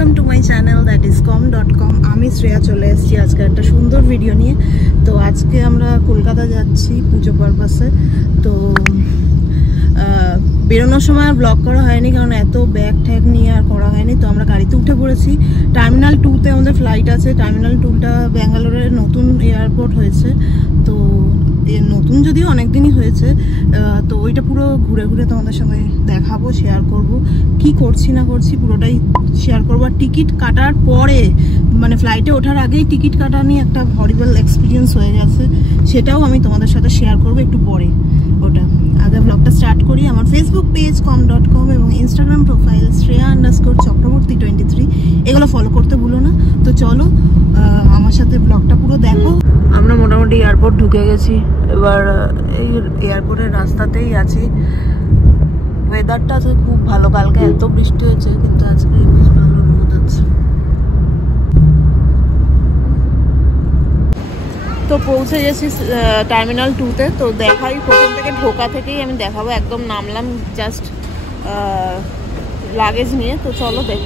Welcome to my channel that is com.com। আমি শ্রেয়া চলে এসেছি আজকে একটা সুন্দর ভিডিও নিয়ে। তো আজকে আমরা কলকাতা যাচ্ছি পুজো পারপাসে। তো বেরোনোর সময় আর ব্লগ করা হয়নি, কারণ এত ব্যাগ ট্যাগ নিয়ে আর করা হয়নি। তো আমরা গাড়িতে উঠে পড়েছি। টার্মিনাল 2-তে আমাদের ফ্লাইট আছে। টার্মিনাল 2টা ব্যাঙ্গালোরের নতুন এয়ারপোর্ট হয়েছে। তো নতুন যদিও অনেক দিনই হয়েছে। তো ওইটা পুরো ঘুরে ঘুরে তোমাদের সঙ্গে দেখাবো, শেয়ার করব, কি করছি না করছি পুরোটাই শেয়ার করবো। আর টিকিট কাটার পরে, মানে ফ্লাইটে ওঠার আগেই টিকিট কাটা নিয়ে একটা হরিবল এক্সপিরিয়েন্স হয়ে গেছে, সেটাও আমি তোমাদের সাথে শেয়ার করবো একটু পরে। ওটা আগে ব্লগটা স্টার্ট করি। আমার ফেসবুক পেজ com.com এবং ইনস্টাগ্রাম প্রোফাইল shreya_চক্রবর্তী23, এগুলো ফলো করতে ভুলো না। তো চলো আমার সাথে ব্লগটা পুরো দেখো। আমরা মোটামুটি এয়ারপোর্ট ঢুকে গেছি। এবার এই এয়ারপোর্টের রাস্তাতেই আছি। ওয়েদারটা আছে খুব ভালো। কালকে এত বৃষ্টি হয়েছে, কিন্তু আজকে বেশ ভালো রোদ আছে। তো পৌঁছে গেছি টার্মিনাল 2-তে। তো দেখাই প্রথম থেকে, ঢোকা থেকেই আমি দেখাবো। একদম নামলাম জাস্ট লাগেজ নিয়ে। তো চলো দেখ।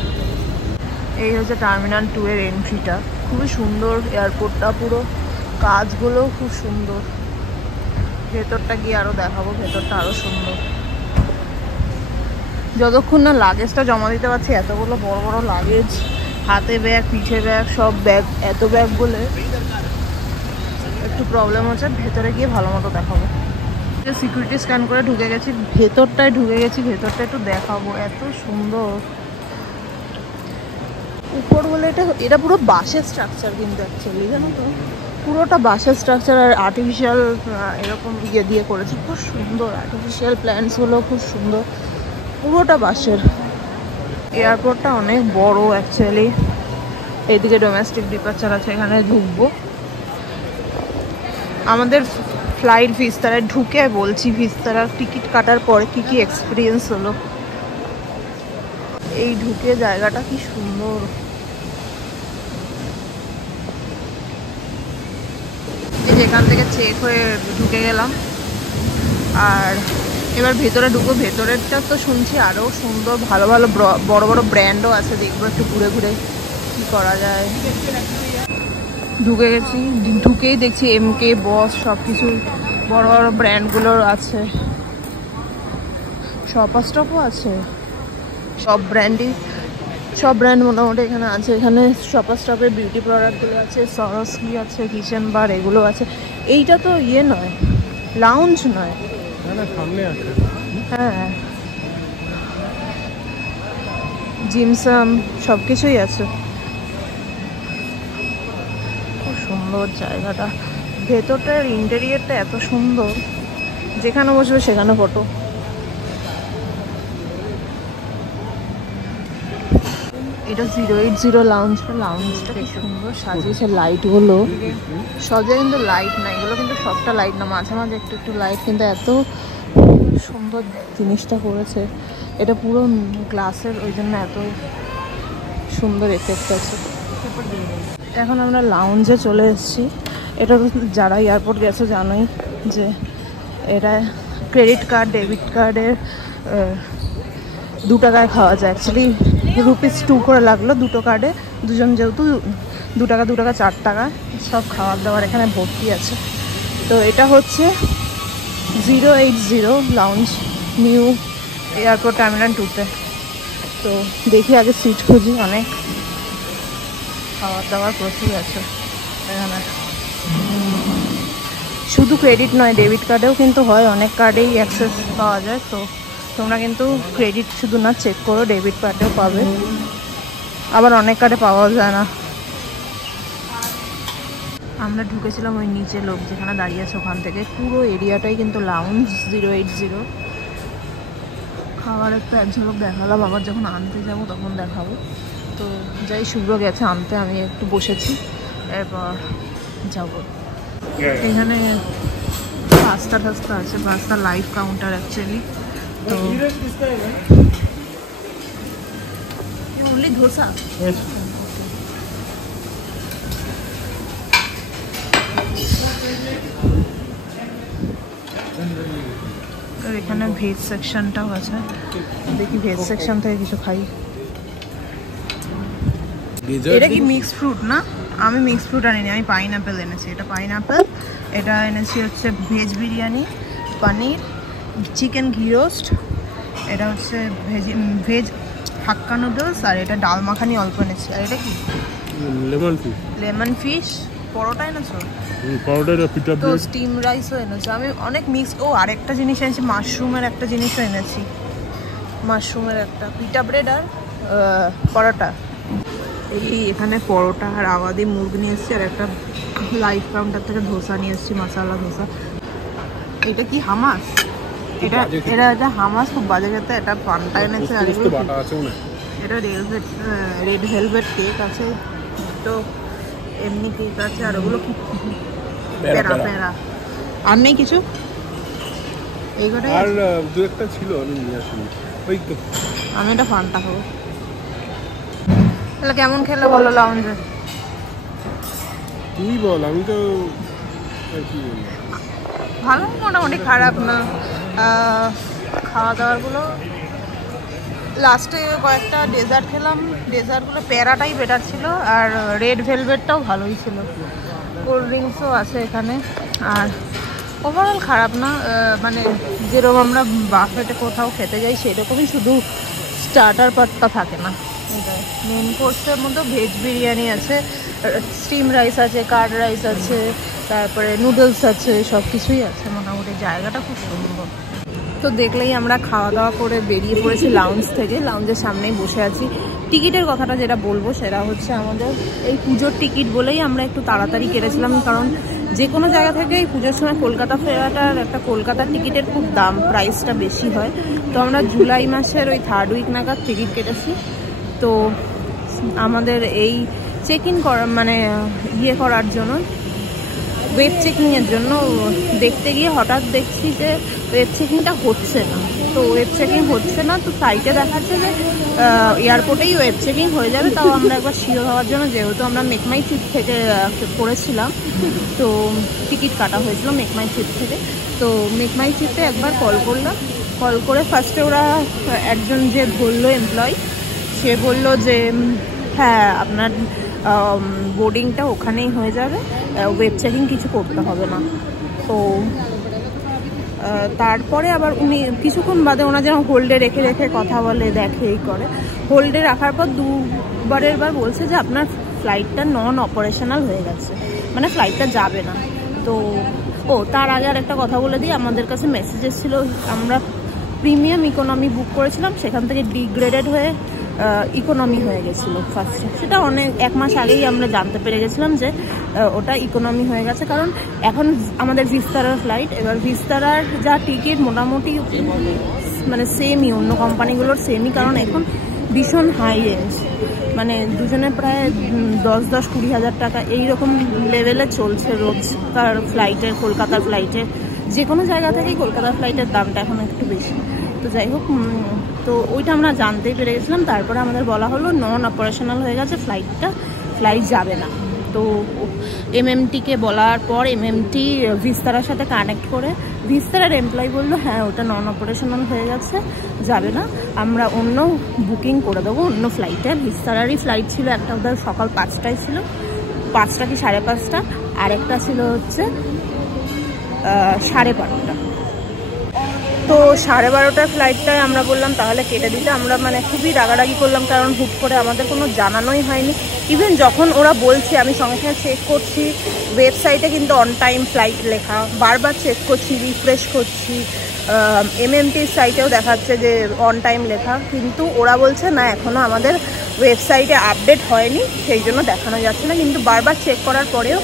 এই হচ্ছে টার্মিনাল 2-এর এন্ট্রিটা। খুবই সুন্দর এয়ারপোর্টটা, পুরো কাজগুলো খুব সুন্দর। ভেতরটা গিয়ে আরও দেখাবো, ভেতরটা আরও সুন্দর। যতক্ষণ না লাগেজটা জমা দিতে পারছি, এতগুলো বড় বড় লাগেজ, হাতে ব্যাগ, পিঠে ব্যাগ, সব ব্যাগ, এত ব্যাগ বলে একটু প্রবলেম হচ্ছে। ভেতরে গিয়ে ভালো মতো দেখাবো। সিকিউরিটি স্ক্যান করে ঢুকে গেছি, ভেতরটায় ঢুকে গেছি। ভেতরটা একটু দেখাবো, এত সুন্দর। উপর বলে এটা পুরো বাঁশের স্ট্রাকচার, কিন্তু অ্যাকচুয়ালি জানো তো, পুরোটা বাঁশের স্ট্রাকচার। আর আর্টিফিশিয়াল এরকম ইয়ে দিয়ে করেছে, খুব সুন্দর। আর্টিফিশিয়াল প্ল্যান্টসগুলো খুব সুন্দর, পুরোটা বাঁশের। এয়ারপোর্টটা অনেক বড় অ্যাকচুয়ালি। এইদিকে ডোমেস্টিক ডিপার্চার আছে, এখানে ঢুকবো। আমাদের ফ্লাইট ভিস্তারায় ঢুকে বলছি, ভিস্তারা টিকিট কাটার পরে কি কি এক্সপিরিয়েন্স হলো। এই ঢুকে জায়গাটা কি সুন্দর। এই যেখান থেকে চেক হয়ে ঢুকে গেলাম। আর এবার ভেতরে ঢুকবো। ভেতরেরটা তো শুনছি আরও সুন্দর, ভালো ভালো বড় বড় ব্র্যান্ডও আছে। দেখবো একটু ঘুরে ঘুরে কি করা যায়। ঢুকে গেছি, ঢুকেই দেখছি MK, বস, সব কিছু বড় বড় ব্র্যান্ডগুলোর আছে। শপার স্টপও আছে। সব ব্র্যান্ড মোটামুটি এখানে আছে। এখানে শপার স্টপের বিউটি প্রোডাক্টগুলো আছে, সরসলি আছে, কিচেন বার, এগুলো আছে। এইটা তো ইয়ে নয়, লাউঞ্জ নয়, সামনে আছে। হ্যাঁ, জিমসাম সব কিছুই আছে। খুব সুন্দর জায়গাটা। ভেতরটার ইন্টেরিয়রটা এত সুন্দর, যেখানে বসবে সেখানে ফটো। এটা 080 লাউঞ্জটা কি সুন্দর সাজিয়েছে। লাইটগুলো সজে, কিন্তু লাইট না, এগুলো কিন্তু সবটা লাইট না, মাঝে মাঝে একটু একটু লাইট। কিন্তু এত সুন্দর জিনিসটা করেছে। এটা পুরো গ্লাসের, ওই জন্য এত সুন্দর এফেক্ট আছে। এখন আমরা লাউঞ্জে চলে এসেছি। এটা যারা এয়ারপোর্ট গেছে জানোই যে এটা ক্রেডিট কার্ড, ডেবিট কার্ডের 2 টাকায় খাওয়া যায়। অ্যাকচুয়ালি ₹2 করে লাগলো দুটো কার্ডে, দুজন যেহেতু 2 টাকা 4 টাকা সব খাওয়ার দাওয়ার এখানে ভর্তি আছে। তো এটা হচ্ছে 080 লাউঞ্জ, নিউ এয়ারপোর্ট টার্মিনাল 2-তে। তো দেখি আগে সিট খুঁজি। অনেক খাওয়ার দাওয়ার প্রচুর আছে এখানে। শুধু ক্রেডিট নয়, ডেবিট কার্ডেও কিন্তু হয়, অনেক কার্ডেই অ্যাক্সেস পাওয়া যায়। তো তোমরা কিন্তু ক্রেডিট শুধু না চেক করো, ডেবিট কার্ডেও পাবে। আবার অনেক কার্ডে পাওয়া যায় না। আমরা ঢুকেছিলাম ওই নিচে, লোক যেখানে দাঁড়িয়ে আছে ওখান থেকে। পুরো এরিয়াটাই কিন্তু লাউঞ্জ 080। খাবারের তো এক ঝলক দেখালাম, আবার যখন আনতে যাব তখন দেখাবো। তো যাই, শুভ্র গেছে আনতে, আমি একটু বসেছি, এরপর যাব। এখানে পাস্তা টাস্তা আছে, পাস্তা লাইভ কাউন্টার অ্যাকচুয়ালি। তো অনলি ধোসা। এখানে ভেজ সেকশনটাও আছে, দেখি ভেজ সেকশন থেকে কিছু খাই। এটা কি মিক্স ফ্রুট না? আমি মিক্স ফ্রুট আনিনি, আমি পাইনাপেল এনেছি। এটা পাইনাপেল, এটা এনেছি হচ্ছে ভেজ বিরিয়ানি, পনির, চিকেন ঘি রোস্ট, এটা হচ্ছে ভেজ হাক্কা নুডলস, আর এটা ডাল মাখানি অল্প এনেছি। আর এটা কি? Lemon fish. পরোটা এনেছো? তো স্টিম রাইসও এনেছো। আমি অনেক মিক্স। ও আরেকটা জিনিস এনেছি, মাশরুমের একটা জিনিসও এনেছি, মাশরুমের একটা পিটা ব্রেড আর পরোটা। এই এখানে পরোটা আর আওয়াদি মুগ নিয়ে এসেছি, আর একটা লাইফ কাউন্টার থেকে ধোসা নিয়ে এসেছি, মশালা ধোসা। এটা কি হামাস? এটা হামাস, খুব বাজে খেতে। এটা পান্তা এনেছে। আর এটা রেড ভেলভেট কেক আছে, তো এমনি কেক আছে, আর ওগুলো কি প্যারা প্যারা। আর নেই কিছু? এইগুলো আর দু একটা ছিল, আমি নিয়ে আসিনি। ওই তো আমি এটা ফান্টা খাবো। তাহলে কেমন খেলে বলো লাউঞ্জে? তুই বল, আমি তো ভালো, মোটামুটি খারাপ না। খাওয়া দাওয়াগুলো লাস্টে কয়েকটা ডেজার্ট খেলাম, ডেজার্টগুলো প্যারাটাই বেটার ছিল, আর রেড ভেলভেটটাও ভালোই ছিল। কোল্ড ড্রিঙ্কসও আছে এখানে। আর ওভারঅল খারাপ না, মানে যেরকম আমরা বাফেটে কোথাও খেতে যাই সেরকমই, শুধু স্টার্টার পার্টটা থাকে না। মেন কোর্সের মধ্যে ভেজ বিরিয়ানি আছে, স্টিম রাইস আছে, কার্ড রাইস আছে, তারপরে নুডলস আছে, সব কিছুই আছে। মোটামুটি জায়গাটা খুব সুন্দর। তো দেখলেই আমরা খাওয়া দাওয়া করে বেরিয়ে পড়েছি লাউঞ্জ থেকে। লাউঞ্জের সামনেই বসে আছি। টিকিটের কথাটা যেটা বলবো সেটা হচ্ছে, আমাদের এই পুজোর টিকিট বলেই আমরা একটু তাড়াতাড়ি কেটেছিলাম, কারণ যে কোনো জায়গা থেকে এই পুজোর সময় কলকাতা ফেরাটার একটা কলকাতার টিকিটের খুব দাম, প্রাইসটা বেশি হয়। তো আমরা জুলাই মাসের ওই 3rd উইক নাগাদ টিকিট কেটেছি। তো আমাদের এই চেক ইন করা, মানে ইয়ে করার জন্য, ওয়েব চেকিংয়ের জন্য দেখতে গিয়ে হঠাৎ দেখছি যে ওয়েব চেকিংটা হচ্ছে না। তো ওয়েব চেকিং হচ্ছে না, তো সাইটে দেখাচ্ছে যে এয়ারপোর্টেই ওয়েব চেকিং হয়ে যাবে। তাও আমরা একবার শিওর হওয়ার জন্য, যেহেতু আমরা মেকমাই ট্রিপ থেকে করেছিলাম, তো টিকিট কাটা হয়েছিল মেকমাই ট্রিপ থেকে। তো মেকমাই ট্রিপে একবার কল করলাম। কল করে ফার্স্টে ওরা একজন যে বললো এমপ্লয়ি, সে বলল যে হ্যাঁ আপনার বোর্ডিংটা ওখানেই হয়ে যাবে, ওয়েব চেকিং কিছু করতে হবে না। তো তারপরে আবার উনি কিছুক্ষণ বাদে ওনার যেন হোল্ডে রেখে রেখে কথা বলে, দেখে, এই করে। হোল্ডে রাখার পর দুবারের বার বলছে যে আপনার ফ্লাইটটা নন অপারেশনাল হয়ে গেছে, মানে ফ্লাইটটা যাবে না। তো তার আগে আর একটা কথা বলে দিই, আমাদের কাছে মেসেজ এসেছিলো, আমরা প্রিমিয়াম ইকোনমি বুক করেছিলাম, সেখান থেকে ডিগ্রেডেড হয়ে ইকোনমি হয়ে গেছিলো ফার্স্টে। সেটা অনেক 1 মাস আগেই আমরা জানতে পেরে গেছিলাম যে ওটা ইকোনমি হয়ে গেছে, কারণ এখন আমাদের ভিস্তারার ফ্লাইট। এবার ভিস্তারার যা টিকিট মোটামুটি মানে সেমই, অন্য কোম্পানিগুলোর সেমই, কারণ এখন ভীষণ হাই রেঞ্জ, মানে দুজনে প্রায় 10-20 হাজার টাকা এইরকম লেভেলে চলছে রোজকার ফ্লাইটের, কলকাতার ফ্লাইটে। যে কোনো জায়গা থেকেই কলকাতার ফ্লাইটের দামটা এখন একটু বেশি। তো যাই হোক, তো ওইটা আমরা জানতেই পেরে গেছিলাম। তারপরে আমাদের বলা হলো নন অপারেশনাল হয়ে গেছে ফ্লাইট যাবে না। তো এমএমটিকে বলার পর এমএমটি ভিস্তারার সাথে কানেক্ট করে, ভিস্তারার এমপ্লয়ি বললো হ্যাঁ ওটা নন অপারেশনাল হয়ে গেছে, যাবে না, আমরা অন্য বুকিং করে দেবো অন্য ফ্লাইটে। ভিস্তারারই ফ্লাইট ছিল, একটা ওদের সকাল 5টায় ছিল, 5টা কি 5:30, আর একটা ছিল হচ্ছে 12:30। তো 12:30টার ফ্লাইটটায় আমরা বললাম তাহলে কেটে দিতে। আমরা মানে খুবই রাগারাগি করলাম, কারণ হুট করে আমাদের কোনো জানানোই হয়নি। ইভেন যখন ওরা বলছে, আমি সঙ্গে সঙ্গে চেক করছি ওয়েবসাইটে, কিন্তু অন টাইম ফ্লাইট লেখা, বারবার চেক করছি, রিফ্রেশ করছি, এমএমটির সাইটেও দেখাচ্ছে যে অন টাইম লেখা, কিন্তু ওরা বলছে না এখনও আমাদের ওয়েবসাইটে আপডেট হয়নি, সেই জন্য দেখানো যাচ্ছে না। কিন্তু বারবার চেক করার পরেও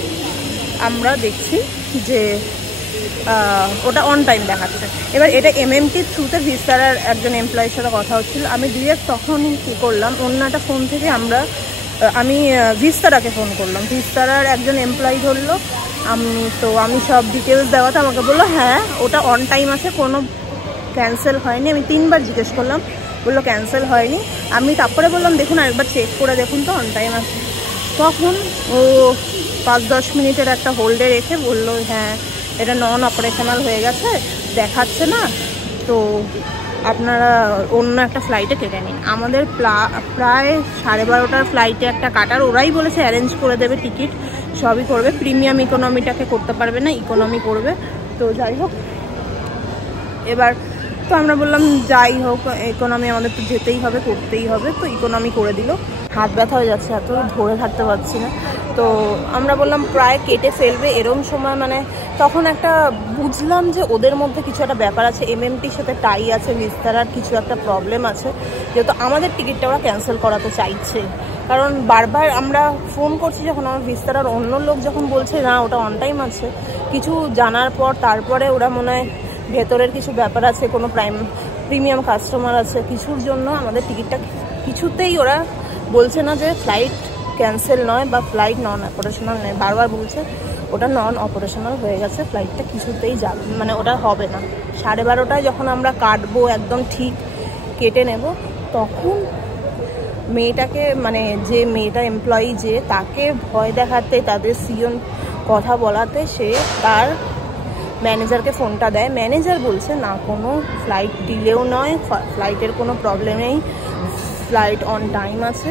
আমরা দেখছি যে ওটা অন টাইম দেখাচ্ছে। এবার এটা এমএমটির থ্রুতে ভিস্তারার একজন এমপ্লয়ির সাথে কথা হচ্ছিল। আমি ডিরেক্ট তখন কী করলাম, অন্য একটা ফোন থেকে আমি ভিস্তারাকে ফোন করলাম। ভিস্তারার একজন এমপ্লয়ি ধরলো, আমি সব ডিটেলস দেওয়াতে আমাকে বললো হ্যাঁ ওটা অন টাইম আছে, কোনো ক্যান্সেল হয়নি। আমি 3বার জিজ্ঞেস করলাম, বললো ক্যান্সেল হয়নি। আমি তারপরে বললাম দেখুন আরেকবার চেক করে দেখুন তো অন টাইম আছে। তখন ও 5-10 মিনিটের একটা হোল্ডে রেখে বললো হ্যাঁ এটা নন অপারেশনাল হয়ে গেছে, দেখাচ্ছে না। তো আপনারা অন্য একটা ফ্লাইটে কেটে নিন। আমাদের প্রায় 12:30টার ফ্লাইটে একটা কাটার, ওরাই বলেছে অ্যারেঞ্জ করে দেবে, টিকিট সবই করবে, প্রিমিয়াম ইকোনমিটাকে করতে পারবে না, ইকোনমি করবে। তো যাই হোক, এবার তো আমরা বললাম যাই হোক ইকোনমি আমাদের তো যেতেই হবে, করতেই হবে, তো ইকোনমি করে দিল। হাত ব্যথা হয়ে যাচ্ছে, এত ধরে থাকতে পারছি না। তো আমরা বললাম প্রায় কেটে ফেলবে এরম সময়, মানে তখন একটা বুঝলাম যে ওদের মধ্যে কিছু একটা ব্যাপার আছে, এমএমটির সাথে টাই আছে, ভিস্তারার কিছু একটা প্রবলেম আছে, যেহেতু আমাদের টিকিটটা ওরা ক্যান্সেল করাতে চাইছে। কারণ বারবার আমরা ফোন করছি যখন, আমার ভিস্তারার অন্য লোক যখন বলছে না ওটা অন টাইম আছে, কিছু জানার পর তারপরে ওরা মনে হয় ভেতরের কিছু ব্যাপার আছে, কোনো প্রিমিয়াম কাস্টমার আছে, কিছুর জন্য আমাদের টিকিটটা কিছুতেই ওরা বলছে না যে ফ্লাইট ক্যান্সেল নয় বা ফ্লাইট নন অপারেশনাল নয়, বারবার বলছে ওটা নন অপারেশনাল হয়ে গেছে, ফ্লাইটটা কিছুতেই যাবে, মানে ওটা হবে না। 12:30টায় যখন আমরা কাটবো একদম ঠিক কেটে নেব, তখন মেয়েটাকে, মানে যে মেয়েটা এমপ্লয়ি, যে তাকে ভয় দেখাতে, তাদের সিওন কথা বলাতে সে তার ম্যানেজারকে ফোনটা দেয়। ম্যানেজার বলছে না, কোনো ফ্লাইট ডিলেও নয়, ফ্লাইটের কোনো প্রবলেম নেই, ফ্লাইট অন টাইম আছে,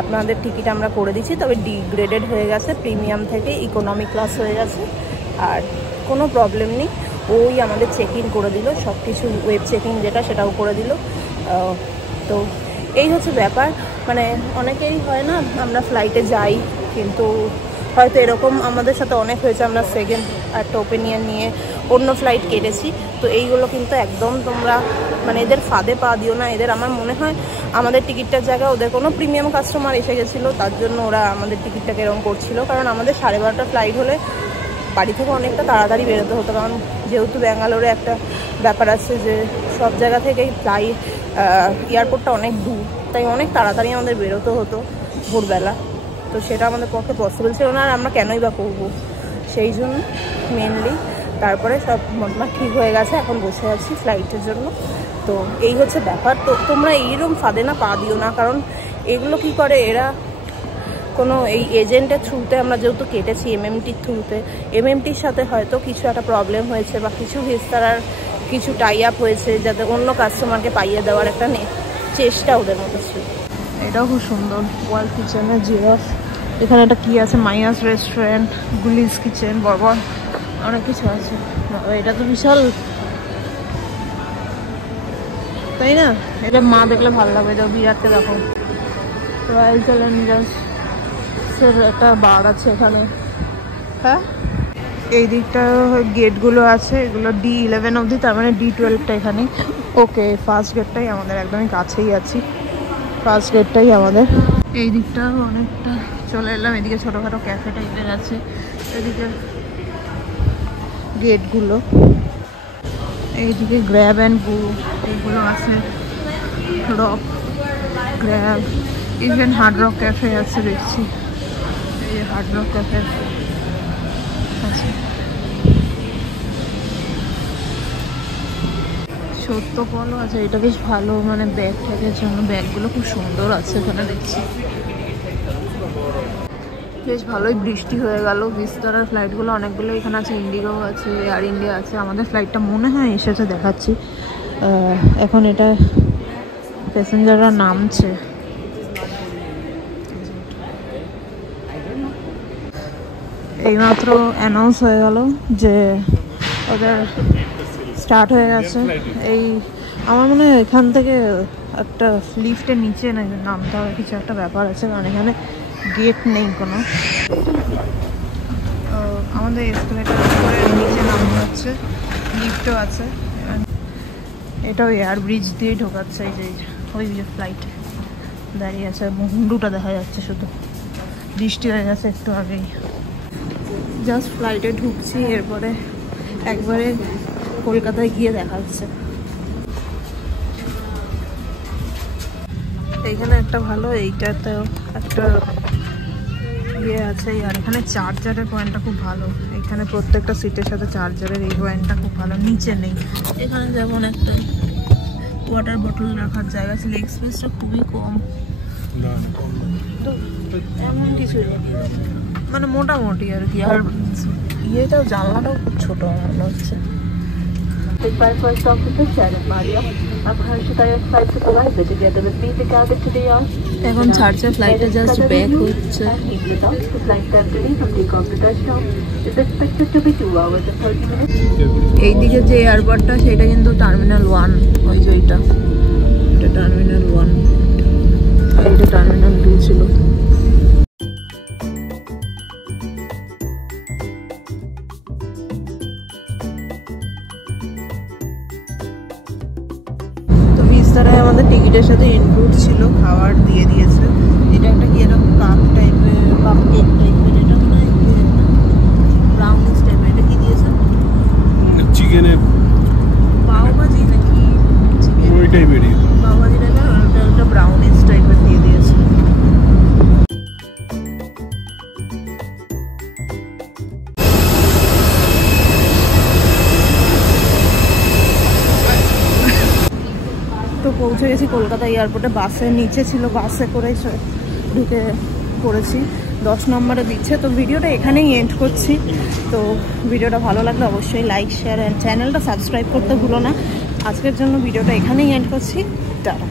আপনাদের টিকিট আমরা করে দিচ্ছি, তবে ডিগ্রেডেড হয়ে গেছে, প্রিমিয়াম থেকে ইকোনমি ক্লাস হয়ে গেছে, আর কোনো প্রবলেম নেই। ওই আমাদের চেক ইন করে দিল, সব কিছু ওয়েব চেকিং যেটা সেটাও করে দিল। তো এই হচ্ছে ব্যাপার। মানে অনেকেই হয় না, আমরা ফ্লাইটে যাই কিন্তু হয়তো এরকম আমাদের সাথে অনেক হয়েছে, আমরা সেকেন্ড একটা ওপিনিয়ন নিয়ে অন্য ফ্লাইট কেটেছি। তো এইগুলো কিন্তু একদম তোমরা মানে এদের ফাঁদে পা দিও না। এদের আমার মনে হয় আমাদের টিকিটটার জায়গায় ওদের কোনো প্রিমিয়াম কাস্টমার এসে গেছিলো, তার জন্য ওরা আমাদের টিকিটটাকে এরকম করছিল। কারণ আমাদের 12:30টার ফ্লাইট হলে বাড়ি থেকে অনেকটা তাড়াতাড়ি বেরোতে হতো, কারণ যেহেতু ব্যাঙ্গালোরে একটা ব্যাপার আছে যে সব জায়গা থেকেই ফ্লাইট, এয়ারপোর্টটা অনেক দূর, তাই অনেক তাড়াতাড়ি আমাদের বেরোতে হতো ভোরবেলা। তো সেটা আমাদের পক্ষে পসিবল ছিল না, আর আমরা কেনই বা করবো, সেই জন্য মেনলি। তারপরে সব মোটমাট ঠিক হয়ে গেছে, এখন বসে আছি ফ্লাইটের জন্য। তো এই হচ্ছে ব্যাপার। তো তোমরা এইরকম ফাঁদে না পা দিও না, কারণ এগুলো কি করে এরা, কোনো এই এজেন্টের থ্রুতে আমরা যেহেতু কেটেছি, এমএমটির থ্রুতে, এমএমটির সাথে হয়তো কিছু একটা প্রবলেম হয়েছে বা কিছু ভিস্তারার কিছু টাই আপ হয়েছে, যাতে অন্য কাস্টমারকে পাইয়ে দেওয়ার একটা চেষ্টা ওদের মধ্যে ছিল। এটাও খুব সুন্দর, ওয়াল কিচেনের জিরাফ। এখানে একটা কি আছে, মাইয়াস রেস্টুরেন্ট, গুলিস কিচেন, বড় অনেক কিছু আছে। এটা তো বিশাল, তাই না? এটা মা দেখলে ভালো লাগবে। এটা বিরাটকে দেখো, রয়্যাল চ্যালেঞ্জার্সের একটা বার আছে এখানে। হ্যাঁ, এই দিকটা গেটগুলো আছে, এগুলো D11 অবধি, তার মানে D12টা এখানে। ওকে, ফার্স্ট গেটটাই আমাদের, একদমই কাছেই আছি, ফার্স্ট গেটটাই আমাদের। এই দিকটাও অনেকটা চলে এলাম, এদিকে ছোটোখাটো ক্যাফে টাইপের আছে, এদিকে গেটগুলো, এইদিকে গ্র্যাব অ্যান্ড গো এইগুলো আছে, rock grab, even hard rock cafe আছে দেখছি, এই হার্ড রক ক্যাফে আছে। সত্য কলও আছে, এটা বেশ ভালো, মানে ব্যাগ ট্যাগের জন্য ব্যাগগুলো খুব সুন্দর আছে এখানে দেখছি। বেশ ভালোই বৃষ্টি হয়ে গেল। ভিস্তারার ফ্লাইটগুলো অনেকগুলো এখানে আছে, ইন্ডিগো আছে, এয়ার ইন্ডিয়া আছে। আমাদের ফ্লাইটটা মনে হয় এসেছে, দেখাচ্ছি এখন। এটা প্যাসেঞ্জাররা নামছে, এইমাত্র অ্যানাউন্স হয়ে গেল যে ওদের স্টার্ট হয়ে গেছে। এই আমার মনে হয় এখান থেকে একটা লিফটের নিচে নামতে হবে, কিছু একটা ব্যাপার আছে, কারণ এখানে গেট নেই কোনো। আমাদের এসকেলেটার উপরে নিচে নামতে হচ্ছে, লিফটও আছে। এটাও এয়ার ব্রিজ দিয়ে ঢোকাচ্ছে, এই যে ওই যে ফ্লাইট দাঁড়িয়ে আছে, মুন্ডুটা দেখা যাচ্ছে শুধু, বৃষ্টি হয়ে গেছে একটু আগেই। জাস্ট ফ্লাইটে ঢুকছি, এরপরে একবারে কলকাতায় গিয়ে দেখা হচ্ছে। এইখানে একটা ভালো, এইটাতেও একটা ইয়ে আছে, আর এখানে চার্জারের পয়েন্টটা খুব ভালো। এখানে প্রত্যেকটা সিটের সাথে চার্জারের এই পয়েন্টটা খুব ভালো, নিচে নেই। এখানে যেমন একটা ওয়াটার বোতল রাখার জায়গা আছে, লেগ স্পেসটা খুবই কম, তো এমন কিছু মানে মোটামুটি আর কি। আর ইয়েটাও, জানলাটাও খুব ছোটো মনে হচ্ছে। এখন ছাড়ছে, ফ্লাইটটা জাস্ট ব্যাক হচ্ছে। এইদিকে যে এয়ারপোর্টটা সেটা কিন্তু টার্মিনাল 1, ওই যে এটা টার্মিনাল 1, এইটা টার্মিনাল 2 ছিল। তো বিস্তারে আমাদের টিকিটের সাথে ইনক্লুড ছিল, খাবার দিয়ে দিয়েছে। এটা একটা কি এরকম কাপ টাইপের, কাপ কেক টাইপের, এটা মনে হয় ব্রাউনিস টাইপের। এটা কি দিয়েছে? চিকেনে পাওভাজি নাকি চিকেন ওই টাইপেরই, পাওভাজি টাইপের। ওটা ব্রাউনিস টাইপের দিয়ে দিয়েছে। তো পৌঁছে গেছি কলকাতা এয়ারপোর্টে। বাসের নিচে ছিল, বাসে করে ঢুকে পড়েছি। 10 নম্বরে দিচ্ছে। তো ভিডিওটা এখানেই এন্ড করছি। তো ভিডিওটা ভালো লাগলে অবশ্যই লাইক, শেয়ার অ্যান্ড চ্যানেলটা সাবস্ক্রাইব করতে ভুলো না। আজকের জন্য ভিডিওটা এখানেই এন্ড করছি। টাটা।